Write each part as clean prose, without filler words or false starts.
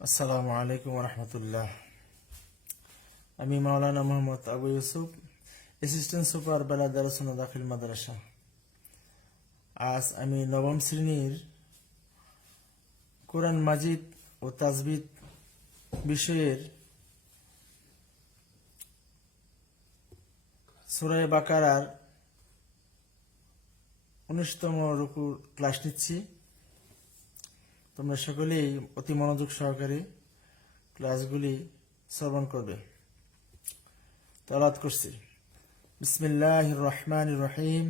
আসসালামু আলাইকুম রহমতুল্লাহ। আমি মাওলানা মোহাম্মদ আবু ইউসুফ, অ্যাসিস্ট্যান্ট সুপার বেলা দারুসুন্নাহ দাখিল মাদ্রাসা। আজ আমি নবম শ্রেণীর কোরআন মাজিদ ও তাজবিদ বিষয়ের সূরা বাকারার 19তম রুকুর ক্লাস নিচ্ছি। তোমরা সকলেই অতি মনোযোগ সহকারে ক্লাসগুলি শ্রবণ করবে। তেলাওয়াত করছি। বিসমিল্লাহির রহমানির রহিম।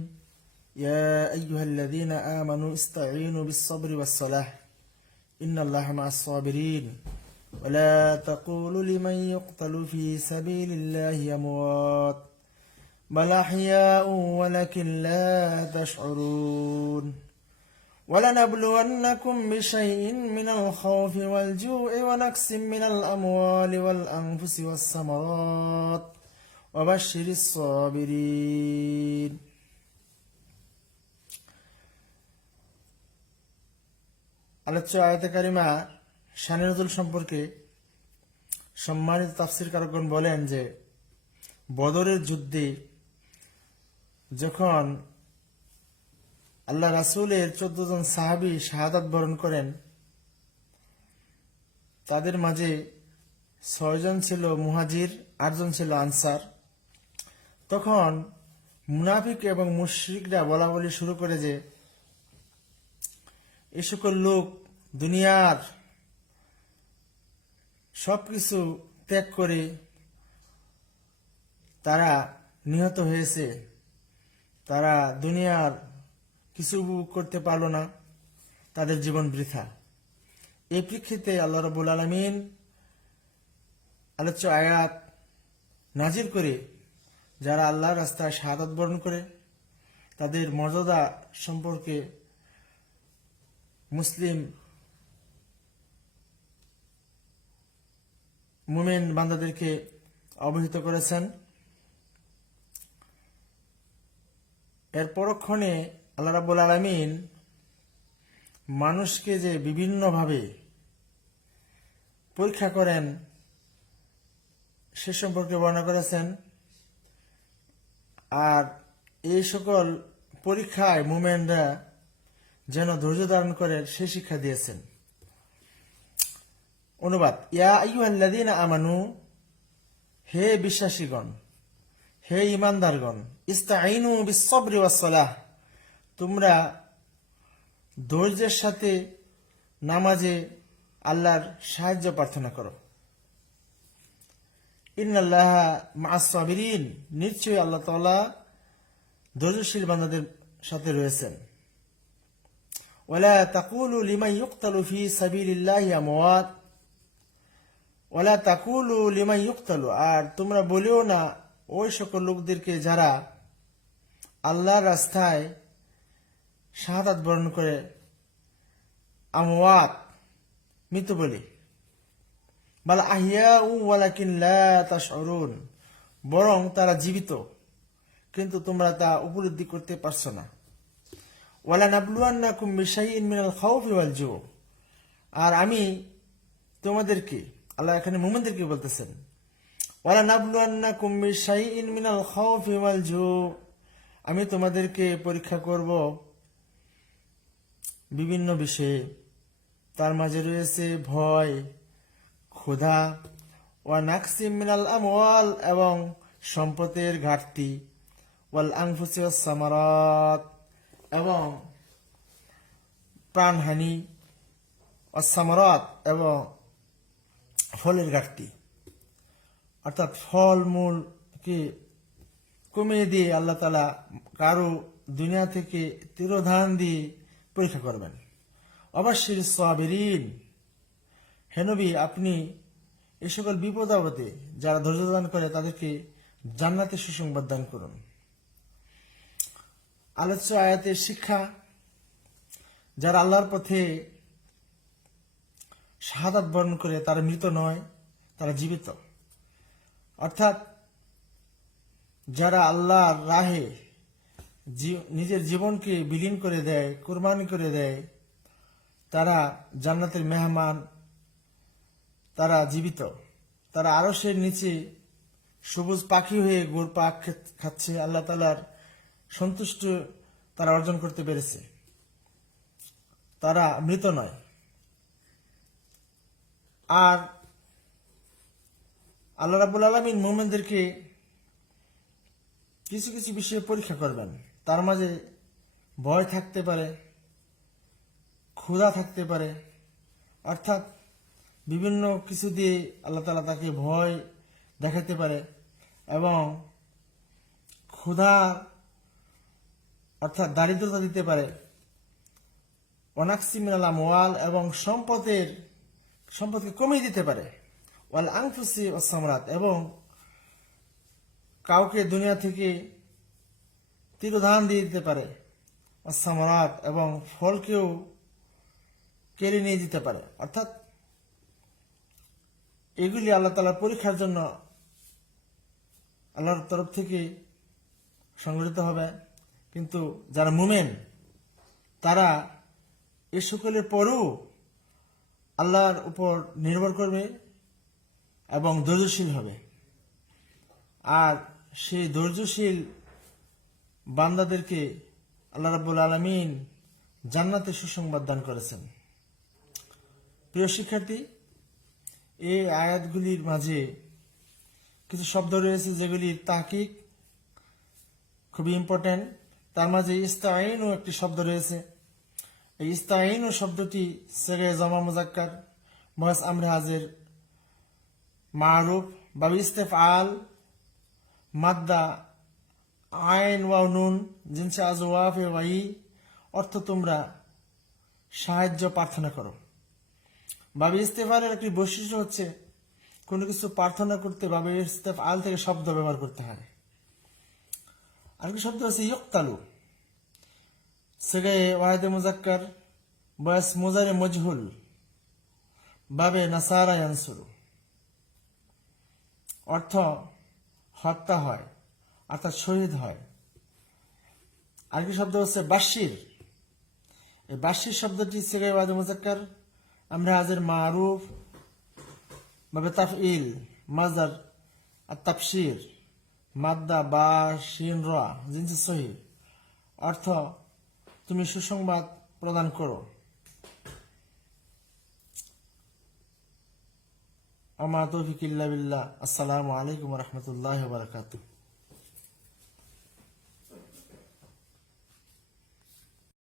ইয়া আইয়ুহাল্লাযীনা আমানু ইসতাঈনু বিস-সাবরি ওয়াস-সালাহ ইন্নাল্লাহা মা'আস-সাবিরিন ওয়া লা তাকুলু লিমান ইউকতালু ফী সাবিলিল্লাহি আমওয়াত বাল আহইয়াউ ওয়ালাকিন লা তাশউরুন ولنبلونكم بشيء من الخوف والجوع ونقص من الأموال والأنفس والثمرات وبشر الصابرين। আলোচ্য আয়াতে কারিমা শানে নজুল সম্পর্কে সম্মানিত তাফসীরকারগণ বলেন যে বদরের যুদ্ধে যখন আল্লাহ রাসূলের 14 জন সাহাবী শাহাদাত বরণ করেন, তাদের মাঝে 6 জন ছিল মুহাজির, 8 জন ছিল আনসার। তখন মুনাফিক এবং মুশরিকরা বলা বলি শুরু করে যে এই সকল লোক দুনিয়ার সবকিছু ত্যাগ করে তারা নিহত হয়েছে, তারা দুনিয়ার কিছু করতে পারল না, তাদের জীবন বৃথা। এই প্রেক্ষিতে আল্লাহ রাব্বুল আলামিন আলোচ্য আয়াত নাজিল করে যারা আল্লাহর রাস্তায় শাহাদাত বরণ করে তাদের মর্যাদা সম্পর্কে মুসলিম মুমিন বান্দাদেরকে অবহিত করেছেন। এর পরক্ষণে আল্লাহ রাব্বুল আলামিন মানুষকে যে বিভিন্নভাবে পরীক্ষা করেন সে সম্পর্কে বর্ণনা করেছেন, আর এই সকল পরীক্ষায় মুমিনরা যেন ধৈর্য ধারণ করে সে শিক্ষা দিয়েছেন। অনুবাদ: ইয়া আইয়ুহাল্লাযীনা আমানু, হে বিশ্বাসীগণ, হে ঈমানদারগণ, ইসতাঈনু বিস-সাবরি ওয়াস-সালাহ, তোমরা ধৈর্যের সাথে নামাজে আল্লাহর সাহায্য প্রার্থনা করো। ইন্নাল্লাহা মা'আস-সাবিরিন, নিশ্চয়ই আল্লাহ তাআলা ধৈর্যশীল বান্দাদের সাথে রয়েছেন। ওয়ালা তাকুলু লিমান ইউকতালু ফী সাবিলিল্লাহি আমওয়াত, ওয়ালা তাকুলু লিমান ইউকতালু, আর তোমরা বলিও না ওই সকল লোকদেরকে যারা আল্লাহর রাস্তায় শাহাদাত বরণ করে, আমওয়াত, মৃত বলে। বাল আহইয়াউ ওয়ালাকিন লা তাশউরুন, বরং তারা জীবিত কিন্তু তোমরা তা উপলব্ধি করতে পারছো না। ওয়ালা নাবলুয়ান্নাকুম বিশাইইন মিনাল খাউফি ওয়াল জু, আর আমি তোমাদেরকে, আল্লাহ এখানে মুমিনদেরকে বলতেছেন, ওয়ালা নাবলুয়ান্নাকুম বিশাইইন মিনাল খাউফি ওয়াল জু, আমি তোমাদেরকে পরীক্ষা করব বিভিন্ন বিষয়ে, তার মাঝে রয়েছে ভয়, ক্ষুধা, ওয়া নাকসিম মিনাল আমওয়াল, এবং সম্পদের ঘাটতি, ওয়াল আনফুসি ওয়াস সামারাত, এবং প্রাণহানি, ওয়াস সামারাত, এবং ফলের ঘাটতি। অর্থাৎ ফলমূলকে কমিয়ে দিয়ে আল্লাহ তাআলা কারো দুনিয়া থেকে তিরোধান দিয়ে পরীক্ষা করবেন। অবশ্যই সাবিরিন, হে নবী, আপনি এই সকল বিপদ আপদে যারা ধৈর্য দান করে তাদেরকে জান্নাতে সুসংবাদ দান করুন। আলোচ্য আয়াতের শিক্ষা: যারা আল্লাহর পথে শাহাদাত বরণ করে তারা মৃত নয়, তারা জীবিত। অর্থাৎ যারা আল্লাহর রাহে নিজের জীবনকে বিলীন করে দেয়, কুরবানি করে দেয়, তারা জান্নাতের মেহমান তারা জীবিত, তারা আরশের নিচে সবুজ পাখি হয়ে গোড় পাক খাচ্ছে। আল্লাহ তাআলার সন্তুষ্ট তারা অর্জন করতে পেরেছে, তারা মৃত নয়। আর আল্লাহ রাব্বুল আলামিন মুমিনদেরকে কিছু কিছু বিষয়ে পরীক্ষা করবেন। তার মাঝে ভয় থাকতে পারে, ক্ষুধা থাকতে পারে, অর্থাৎ বিভিন্ন কিছু দিয়ে আল্লাহ তাআলা তাকে ভয় দেখাতে পারে। এবং ক্ষুধা অর্থাৎ দারিদ্রতা দিতে পারে। অনাক্সি মিনাল আমওয়াল, এবং সম্পদকে কমিয়ে দিতে পারে। ওয়াল আনফুসি ওয়াস সামারাত, এবং কাউকে দুনিয়া থেকে তিরোধান দিয়ে দিতে পারে। ওয়াস সামারাত, এবং ফলকেও কেড়ে নিয়ে দিতে পারে। অর্থাৎ এগুলি আল্লাহ তাআলার পরীক্ষার জন্য আল্লাহর তরফ থেকে সংগঠিত হবে। কিন্তু যারা মুমিন তারা এ সকলের পরও আল্লাহর উপর নির্ভর করবে এবং ধৈর্যশীল হবে। আর সেই ধৈর্যশীল বান্দাদেরকে আল্লাহ রাব্বুল আলামিন জান্নাতের সুসংবাদ দান করেছেন। প্রিয় শিক্ষার্থী, এই আয়াতগুলির মাঝে কিছু শব্দ রয়েছে যেগুলির তাহকিক খুবই ইম্পর্টেন্ট। তার মাঝে ইস্তাঈনও একটি শব্দ রয়েছে। এই ইস্তাঈনু শব্দটি সেগে জামা মুজাক্কার মুয়াস আমরে হাজির মারুফ বাবি ইস্তেফআল মাদ্দা আইন ওয়া নুন জিনসে আজওয়াফে ওয়াই, অর্থ তোমরা সাহায্য প্রার্থনা করো। বাবি ইস্তেফআলের একটি বৈশিষ্ট্য হচ্ছে কোনো কিছু প্রার্থনা করতে বাবি ইস্তেফআল থেকে শব্দ ব্যবহার করতে হয়। আরেকটি শব্দ হচ্ছে ইয়ক্তালু, সেগায়ে ওয়াহিদে মুজাক্কার বয়স মুজারে মজহুল বাবে নাসারা ইয়ানসুরু, অর্থ হত্যা হয় অর্থাৎ শহীদ হয়। আরেকটি শব্দ হচ্ছে বাশির। এই বাশির শব্দটি সেগায়ে ওয়াহিদে মুজাক্কার আমরা হাজির মারুফ বাবে তাফইল মাজার আর তাফসির মাদ্দা বা শিন রা জিনসি সহি, অর্থ তুমি সুসংবাদ প্রদান করো। আমা তৌফিক ইল্লা বিল্লাহ। আসসালামু আলাইকুম ওয়া রাহমাতুল্লাহি ওয়া বারাকাতুহু।